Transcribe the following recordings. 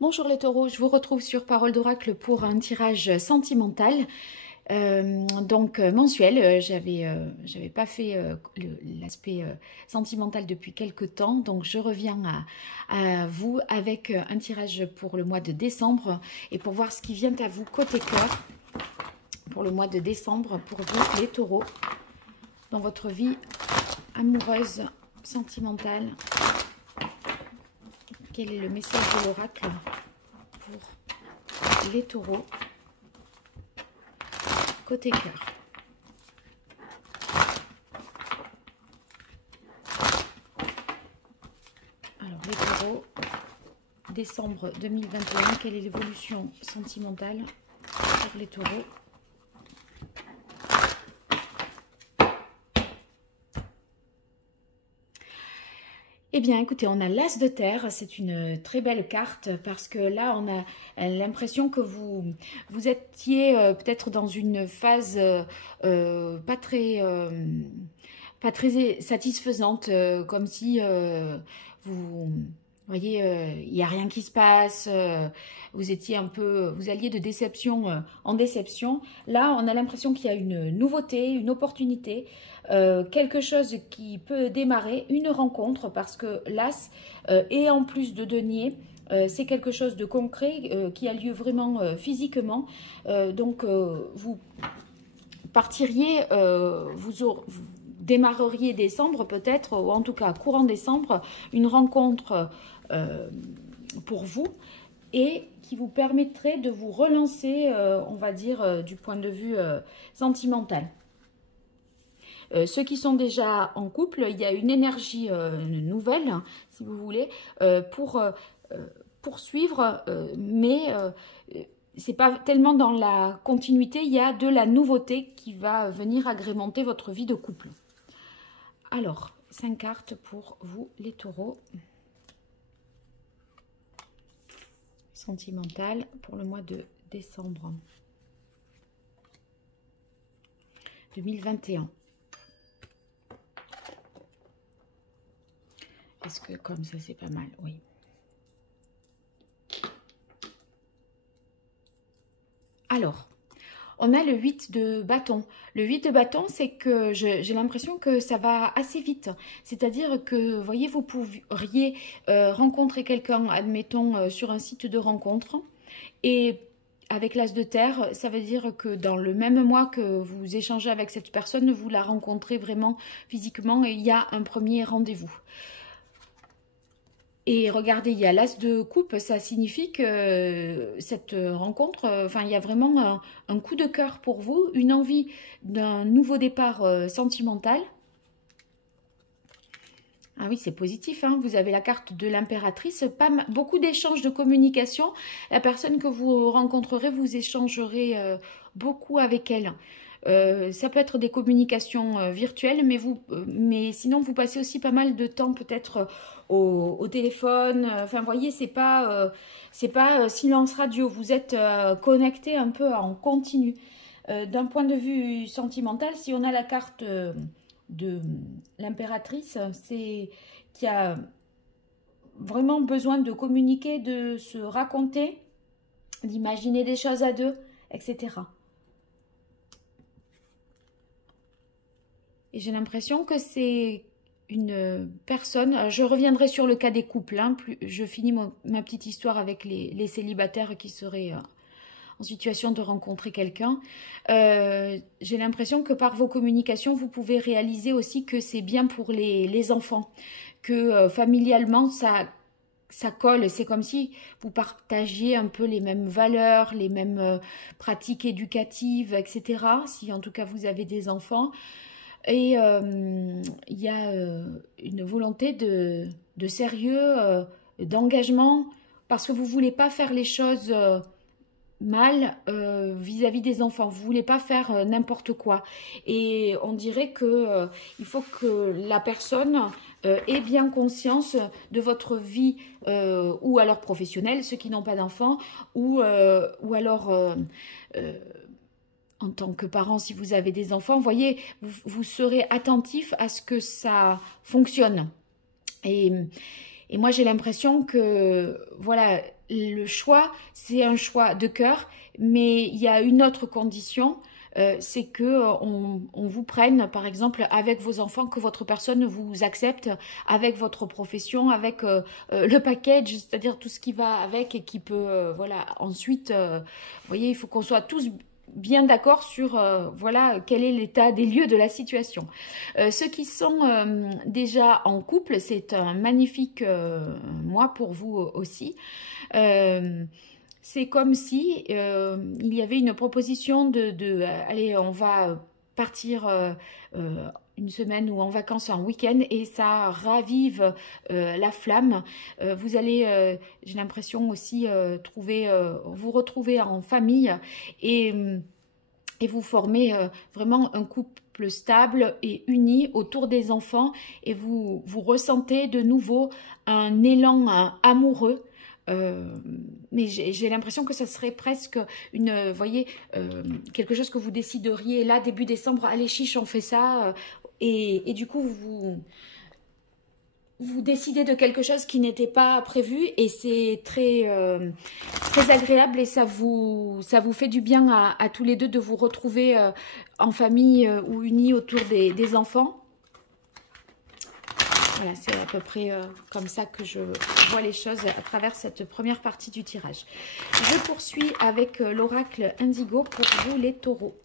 Bonjour les taureaux, je vous retrouve sur Parole d'Oracle pour un tirage sentimental, mensuel. J'avais pas fait l'aspect sentimental depuis quelque temps, donc je reviens à vous avec un tirage pour le mois de décembre et pour voir ce qui vient à vous côté cœur pour le mois de décembre pour vous les taureaux dans votre vie amoureuse, sentimentale. Quel est le message de l'oracle pour les taureaux côté cœur? Alors les taureaux, décembre 2021, quelle est l'évolution sentimentale pour les taureaux? Eh bien, écoutez, on a l'As de terre, c'est une très belle carte parce que là, on a l'impression que vous étiez peut-être dans une phase pas très satisfaisante, comme si vous voyez, il n'y a rien qui se passe, vous étiez un peu, vous alliez de déception en déception. Là, on a l'impression qu'il y a une nouveauté, une opportunité, quelque chose qui peut démarrer, une rencontre, parce que l'As, et en plus de denier, c'est quelque chose de concret qui a lieu vraiment physiquement. Vous partiriez, vous démarreriez décembre peut-être, ou en tout cas courant décembre, une rencontre pour vous et qui vous permettrait de vous relancer, on va dire, du point de vue sentimental. Ceux qui sont déjà en couple, il y a une énergie nouvelle, si vous voulez, pour poursuivre, mais c'est pas tellement dans la continuité, il y a de la nouveauté qui va venir agrémenter votre vie de couple. Alors, 5 cartes pour vous, les taureaux. Sentimental pour le mois de décembre 2021. Est-ce que comme ça, c'est pas mal? Oui. Alors, on a le 8 de bâton. Le 8 de bâton, c'est que j'ai l'impression que ça va assez vite. C'est-à-dire que, vous voyez, vous pourriez rencontrer quelqu'un, admettons, sur un site de rencontre. Et avec l'As de terre, ça veut dire que dans le même mois que vous échangez avec cette personne, vous la rencontrez vraiment physiquement et il y a un premier rendez-vous. Et regardez, il y a l'As de coupe, ça signifie que cette rencontre, enfin, il y a vraiment un coup de cœur pour vous, une envie d'un nouveau départ sentimental. Ah oui, c'est positif, hein. Vous avez la carte de l'impératrice, beaucoup d'échanges de communication. La personne que vous rencontrerez, vous échangerez beaucoup avec elle. Ça peut être des communications virtuelles, mais sinon vous passez aussi pas mal de temps peut-être au téléphone. Enfin, vous voyez, c'est pas silence radio. Vous êtes connecté un peu en continu. D'un point de vue sentimental, si on a la carte de l'impératrice, c'est qu'il y a vraiment besoin de communiquer, de se raconter, d'imaginer des choses à deux, etc. Et j'ai l'impression que c'est une personne, je reviendrai sur le cas des couples, hein, je finis ma petite histoire avec les célibataires qui seraient en situation de rencontrer quelqu'un. J'ai l'impression que par vos communications, vous pouvez réaliser aussi que c'est bien pour les enfants, que familialement, ça colle. C'est comme si vous partagiez un peu les mêmes valeurs, les mêmes pratiques éducatives, etc. Si en tout cas vous avez des enfants. Et il y a une volonté de sérieux, d'engagement, parce que vous ne voulez pas faire les choses mal vis-à-vis des enfants. Vous ne voulez pas faire n'importe quoi. Et on dirait que il faut que la personne ait bien conscience de votre vie ou alors professionnelle, ceux qui n'ont pas d'enfants, ou alors en tant que parent, si vous avez des enfants, vous voyez, vous serez attentif à ce que ça fonctionne. Et Et moi, j'ai l'impression que, voilà, le choix, c'est un choix de cœur, mais il y a une autre condition, c'est que on vous prenne, par exemple, avec vos enfants, que votre personne vous accepte avec votre profession, avec le package, c'est-à-dire tout ce qui va avec et qui peut, voilà, ensuite, vous voyez, il faut qu'on soit tous bien d'accord sur voilà quel est l'état des lieux de la situation. Ceux qui sont déjà en couple, c'est un magnifique mois pour vous aussi. C'est comme si il y avait une proposition allez, on va partir une semaine ou en vacances en week-end et ça ravive la flamme. Vous allez, j'ai l'impression aussi, vous retrouver en famille et vous formez vraiment un couple stable et uni autour des enfants et vous ressentez de nouveau un élan amoureux. Mais j'ai l'impression que ça serait presque une, voyez, quelque chose que vous décideriez là début décembre, allez chiche, on fait ça, et du coup vous décidez de quelque chose qui n'était pas prévu et c'est très très agréable et ça vous fait du bien à tous les deux de vous retrouver en famille ou unis autour des enfants. Voilà, c'est à peu près comme ça que je vois les choses à travers cette première partie du tirage. Je poursuis avec l'oracle Indigo pour vous les taureaux.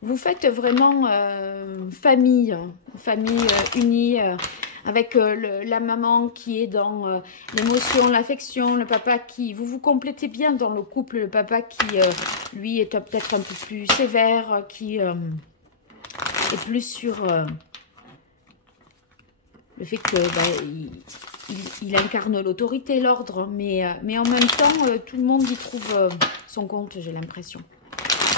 Vous faites vraiment famille unie avec la maman qui est dans l'émotion, l'affection, le papa qui... Vous vous complétez bien dans le couple, le papa qui, lui, est peut-être un peu plus sévère, qui est plus sur le fait que il incarne l'autorité, l'ordre, mais en même temps, tout le monde y trouve son compte, j'ai l'impression.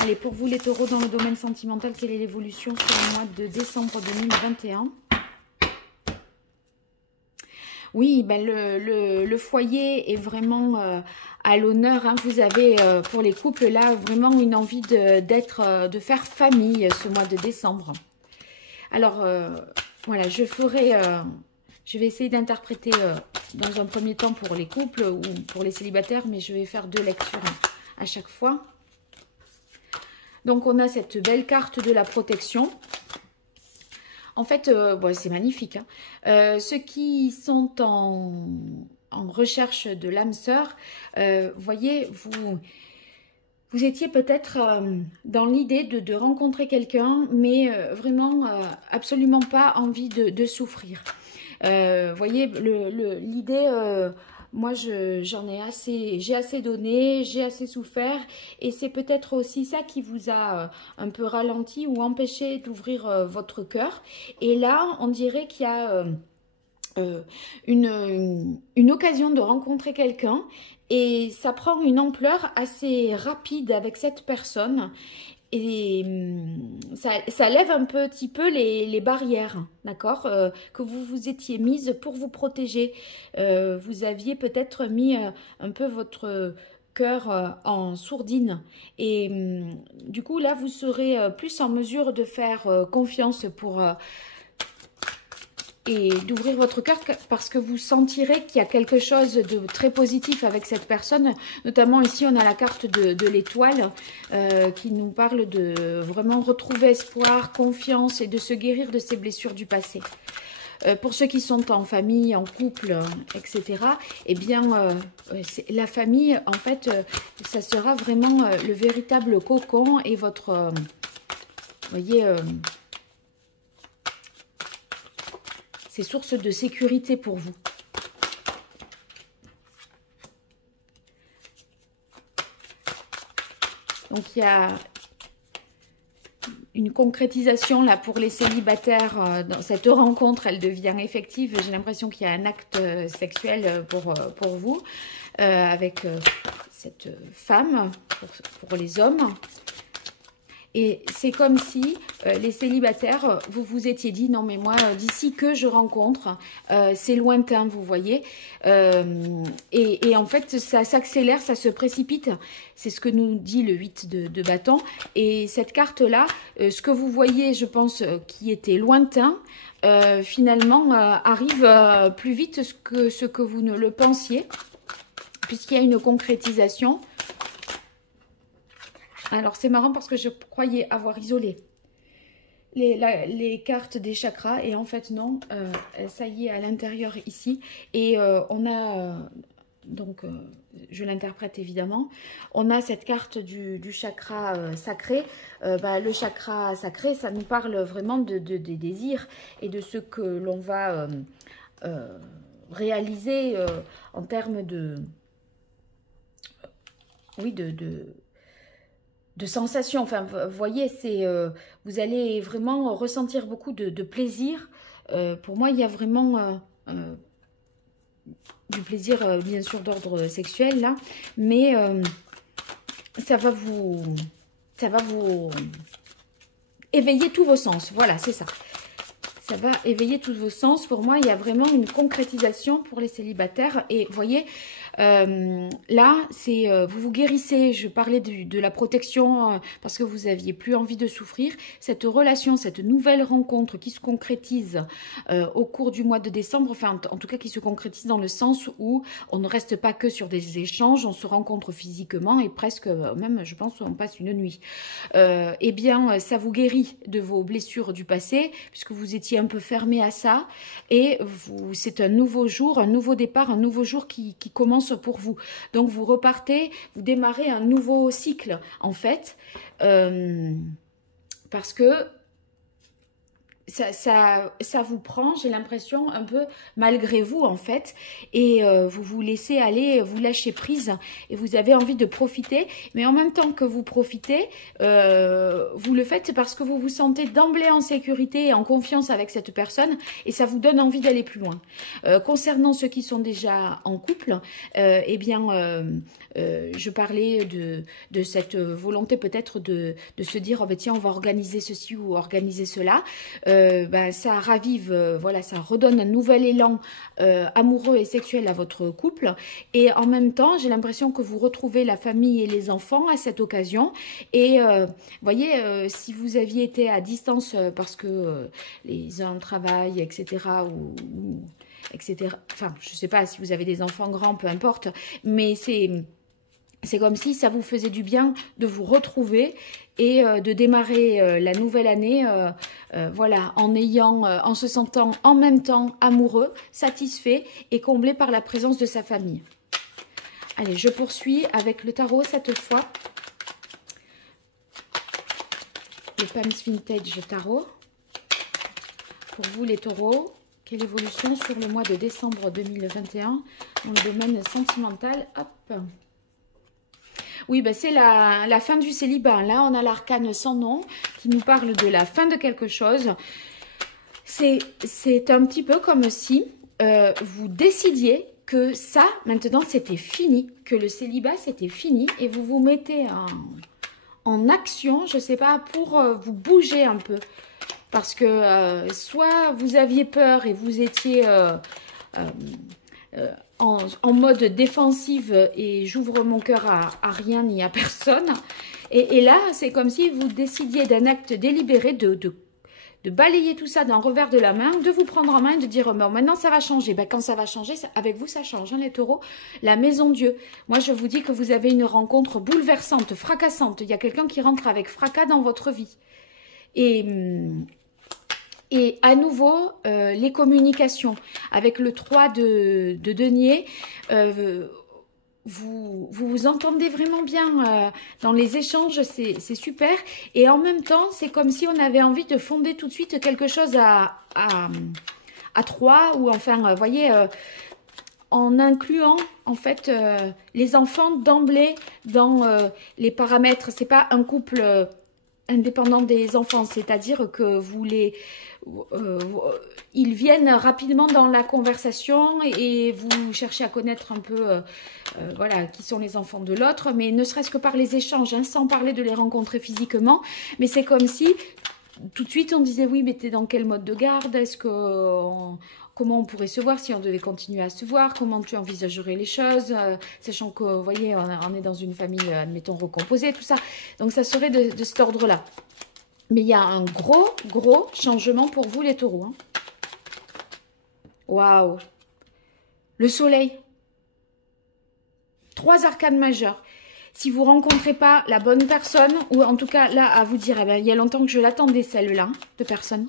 Allez, pour vous les taureaux dans le domaine sentimental, quelle est l'évolution sur le mois de décembre 2021 ? Oui, ben le foyer est vraiment à l'honneur. Hein. Vous avez, pour les couples, là, vraiment une envie de faire famille ce mois de décembre. Alors, voilà, je vais essayer d'interpréter dans un premier temps pour les couples ou pour les célibataires, mais je vais faire 2 lectures à chaque fois. Donc, on a cette belle carte de la protection. En fait, bon, c'est magnifique. Hein. Ceux qui sont en recherche de l'âme sœur, voyez, vous étiez peut-être dans l'idée de rencontrer quelqu'un, mais vraiment absolument pas envie de souffrir. Voyez, l'idée... moi, j'ai assez donné, j'ai assez souffert et c'est peut-être aussi ça qui vous a un peu ralenti ou empêché d'ouvrir votre cœur. Et là, on dirait qu'il y a une occasion de rencontrer quelqu'un et ça prend une ampleur assez rapide avec cette personne. Et ça lève un petit peu les barrières, d'accord, que vous vous étiez mises pour vous protéger. Vous aviez peut-être mis un peu votre cœur en sourdine. Et du coup, là, vous serez plus en mesure de faire confiance pour... et d'ouvrir votre cœur parce que vous sentirez qu'il y a quelque chose de très positif avec cette personne. Notamment ici, on a la carte de l'étoile qui nous parle de vraiment retrouver espoir, confiance et de se guérir de ses blessures du passé. Pour ceux qui sont en famille, en couple, etc., eh bien, la famille, en fait, ça sera vraiment le véritable cocon et votre... vous voyez... c'est source de sécurité pour vous. Donc, il y a une concrétisation là pour les célibataires. Dans cette rencontre, elle devient effective. J'ai l'impression qu'il y a un acte sexuel pour vous avec cette femme, pour les hommes. Et c'est comme si les célibataires, vous vous étiez dit, non mais moi, d'ici que je rencontre, c'est lointain, vous voyez. Et en fait, ça s'accélère, ça se précipite. C'est ce que nous dit le 8 de bâton. Et cette carte-là, ce que vous voyez, je pense, qui était lointain, finalement, arrive plus vite ce que vous ne le pensiez, puisqu'il y a une concrétisation. Alors, c'est marrant parce que je croyais avoir isolé les cartes des chakras. Et en fait, non. Ça y est, à l'intérieur ici. Et on a... donc, je l'interprète évidemment. On a cette carte du chakra sacré. Le chakra sacré, ça nous parle vraiment des désirs et de ce que l'on va réaliser en termes de... Oui, de sensations. Enfin, vous voyez, c'est vous allez vraiment ressentir beaucoup de plaisir. Pour moi, il y a vraiment du plaisir, bien sûr, d'ordre sexuel, là. Mais ça va vous éveiller tous vos sens. Voilà, c'est ça. Ça va éveiller tous vos sens. Pour moi, il y a vraiment une concrétisation pour les célibataires. Et vous voyez... là, c'est vous vous guérissez. Je parlais de la protection parce que vous aviez plus envie de souffrir. Cette relation, cette nouvelle rencontre qui se concrétise au cours du mois de décembre, enfin en tout cas qui se concrétise dans le sens où on ne reste pas que sur des échanges, on se rencontre physiquement et presque même, je pense, on passe une nuit. Eh bien, ça vous guérit de vos blessures du passé puisque vous étiez un peu fermé à ça et c'est un nouveau jour, un nouveau départ, un nouveau jour qui commence pour vous. Donc, vous repartez, vous démarrez un nouveau cycle, en fait, parce que ça vous prend, j'ai l'impression, un peu malgré vous, en fait, et vous vous laissez aller, vous lâchez prise, et vous avez envie de profiter, mais en même temps que vous profitez, vous le faites parce que vous vous sentez d'emblée en sécurité et en confiance avec cette personne, et ça vous donne envie d'aller plus loin. Concernant ceux qui sont déjà en couple, eh bien, je parlais de cette volonté peut-être de se dire, oh, ben, tiens, on va organiser ceci ou organiser cela, ça ravive, voilà, ça redonne un nouvel élan amoureux et sexuel à votre couple. Et en même temps, j'ai l'impression que vous retrouvez la famille et les enfants à cette occasion. Et voyez, si vous aviez été à distance parce que les uns travaillent, etc., etc., enfin, je ne sais pas si vous avez des enfants grands, peu importe, mais c'est comme si ça vous faisait du bien de vous retrouver et de démarrer la nouvelle année voilà, en se sentant en même temps amoureux, satisfait et comblé par la présence de sa famille. Allez, je poursuis avec le tarot cette fois. Le Pams Vintage Tarot. Pour vous les taureaux, quelle évolution sur le mois de décembre 2021 dans le domaine sentimental? Hop. Oui, ben c'est la fin du célibat. Là, on a l'arcane sans nom qui nous parle de la fin de quelque chose. C'est un petit peu comme si vous décidiez que ça, maintenant, c'était fini, que le célibat, c'était fini, et vous vous mettez en action, je ne sais pas, pour vous bouger un peu. Parce que soit vous aviez peur et vous étiez... en mode défensive et j'ouvre mon cœur à rien ni à personne. Et là, c'est comme si vous décidiez d'un acte délibéré de balayer tout ça d'un revers de la main, de vous prendre en main et de dire bon, maintenant ça va changer. Ben, quand ça va changer, avec vous ça change, hein, les taureaux. La maison Dieu. Moi, je vous dis que vous avez une rencontre bouleversante, fracassante. Il y a quelqu'un qui rentre avec fracas dans votre vie. Et à nouveau, les communications. Avec le 3 de denier, vous entendez vraiment bien dans les échanges, c'est super. Et en même temps, c'est comme si on avait envie de fonder tout de suite quelque chose à 3. Ou enfin, vous voyez, en incluant en fait les enfants d'emblée dans les paramètres. C'est pas un couple indépendant des enfants, c'est-à-dire que ils viennent rapidement dans la conversation et vous cherchez à connaître un peu voilà, qui sont les enfants de l'autre, mais ne serait-ce que par les échanges, hein, sans parler de les rencontrer physiquement, mais c'est comme si tout de suite on disait oui, mais t'es dans quel mode de garde, comment on pourrait se voir si on devait continuer à se voir, comment tu envisagerais les choses, sachant que, vous voyez, on est dans une famille, admettons, recomposée, tout ça. Donc, ça serait de cet ordre-là. Mais il y a un gros changement pour vous, les taureaux. Hein. Waouh! Le soleil. 3 arcanes majeures. Si vous ne rencontrez pas la bonne personne, ou en tout cas, là, à vous dire, eh ben, il y a longtemps que je l'attendais, celle-là, de personne.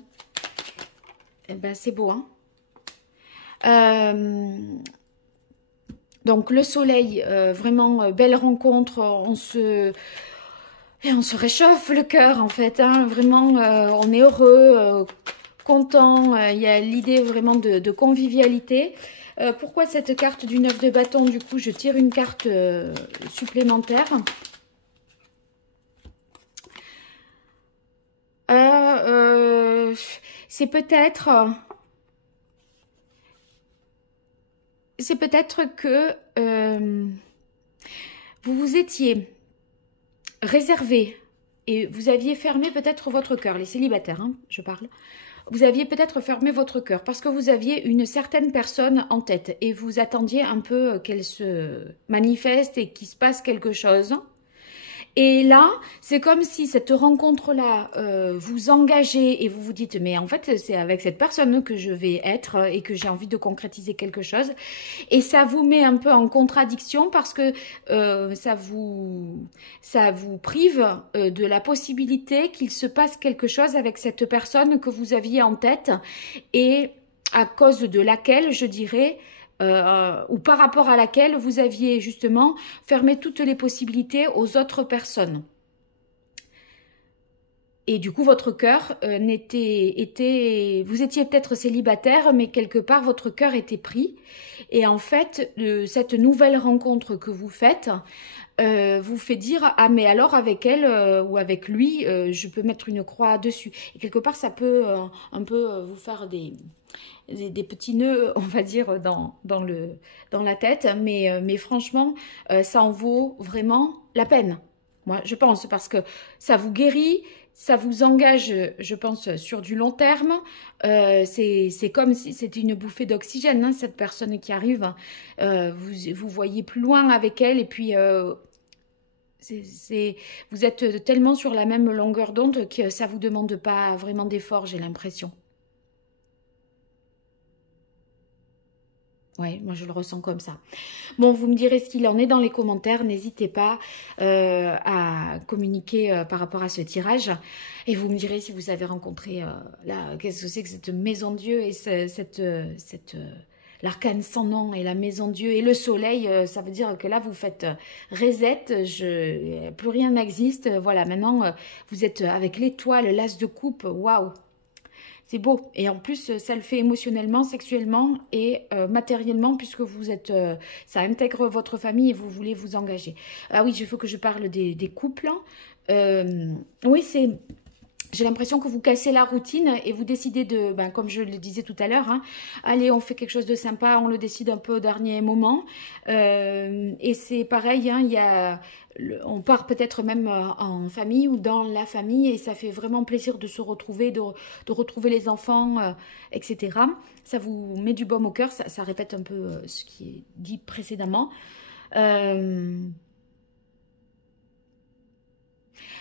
Eh ben, c'est beau, hein? Donc le soleil, vraiment belle rencontre, on se réchauffe le cœur en fait, hein, vraiment on est heureux, content, il y a l'idée vraiment de convivialité. Pourquoi cette carte du 9 de bâton? Du coup je tire une carte supplémentaire. C'est peut-être que vous vous étiez réservé et vous aviez fermé peut-être votre cœur, les célibataires, hein, je parle. Vous aviez peut-être fermé votre cœur parce que vous aviez une certaine personne en tête et vous attendiez un peu qu'elle se manifeste et qu'il se passe quelque chose. Et là, c'est comme si cette rencontre-là, vous engagez et vous vous dites, mais en fait, c'est avec cette personne que je vais être et que j'ai envie de concrétiser quelque chose. Et ça vous met un peu en contradiction parce que ça vous prive de la possibilité qu'il se passe quelque chose avec cette personne que vous aviez en tête et à cause de laquelle, je dirais, ou par rapport à laquelle vous aviez justement fermé toutes les possibilités aux autres personnes. Et du coup, votre cœur vous étiez peut-être célibataire, mais quelque part, votre cœur était pris. Et en fait, cette nouvelle rencontre que vous faites vous fait dire « Ah, mais alors avec elle ou avec lui, je peux mettre une croix dessus. » Et quelque part, ça peut un peu vous faire des petits nœuds, on va dire, dans la tête. Mais franchement, ça en vaut vraiment la peine. Moi, je pense, parce que ça vous guérit, ça vous engage, je pense, sur du long terme. C'est comme si c'était une bouffée d'oxygène, hein, cette personne qui arrive. Vous voyez plus loin avec elle et puis vous êtes tellement sur la même longueur d'onde que ça ne vous demande pas vraiment d'effort, j'ai l'impression. Ouais, moi je le ressens comme ça. Bon, vous me direz ce qu'il en est dans les commentaires. N'hésitez pas à communiquer par rapport à ce tirage. Et vous me direz si vous avez rencontré, là, qu'est-ce que c'est que cette maison Dieu et l'arcane sans nom et la maison Dieu et le soleil. Ça veut dire que là, vous faites reset, plus rien n'existe. Voilà, maintenant, vous êtes avec l'étoile, l'as de coupe. Waouh! C'est beau. Et en plus, ça le fait émotionnellement, sexuellement et matériellement, puisque vous êtes, ça intègre votre famille et vous voulez vous engager. Ah oui, il faut que je parle des couples. Oui, j'ai l'impression que vous cassez la routine et vous décidez de, ben, comme je le disais tout à l'heure, hein, allez, on fait quelque chose de sympa, on le décide un peu au dernier moment. Et c'est pareil, hein, on part peut-être même en famille ou dans la famille et ça fait vraiment plaisir de se retrouver, de retrouver les enfants, etc. Ça vous met du baume au cœur, ça répète un peu ce qui est dit précédemment.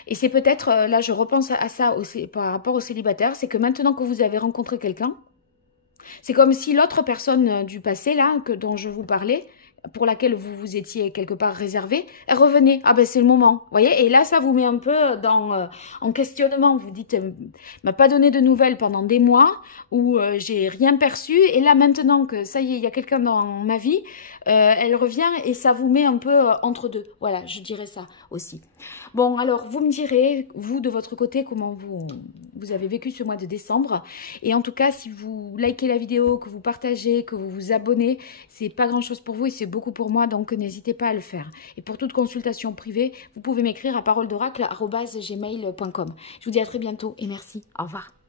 Et c'est peut-être, là je repense à ça aussi, par rapport aux célibataires, c'est que maintenant que vous avez rencontré quelqu'un, c'est comme si l'autre personne du passé, là, dont je vous parlais, pour laquelle vous vous étiez quelque part réservé, elle revenait. Ah ben c'est le moment, vous voyez. Et là, ça vous met un peu en questionnement. Vous dites, m'a pas donné de nouvelles pendant des mois, ou j'ai rien perçu. Et là, maintenant que ça y est, il y a quelqu'un dans ma vie, elle revient et ça vous met un peu entre deux. Voilà, je dirais ça aussi. Bon, alors, vous me direz, vous, de votre côté, comment vous avez vécu ce mois de décembre. Et en tout cas, si vous likez la vidéo, que vous partagez, que vous vous abonnez, c'est pas grand-chose pour vous et c'est beaucoup pour moi, donc n'hésitez pas à le faire. Et pour toute consultation privée, vous pouvez m'écrire à paroledoracle@gmail.com. Je vous dis à très bientôt et merci. Au revoir.